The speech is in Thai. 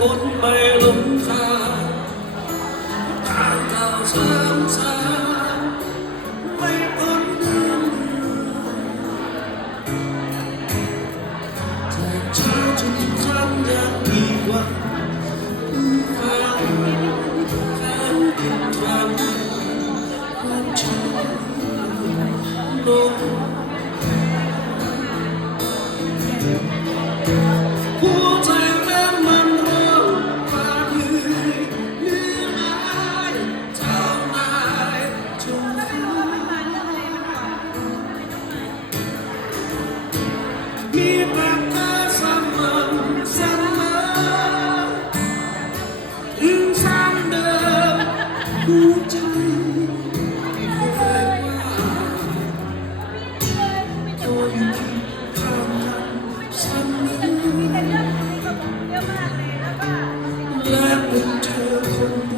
คนไม่หลงทางต่างเก่าซ้ำซ้ำไม่พ้นเดิมจากเช้าจนค่ำยังมีวันความแค้นติดตรังความช้ำลงหัวใจแม้มันร้องมาเหนื่อยเหนื่อยเท่านายจงฟังมีแต่เธอเสมอเสมอถึงทางเดิมหัวใจเคยว่าก็อยู่ทางนั้นเสมอและเป็นเธอคนเดียว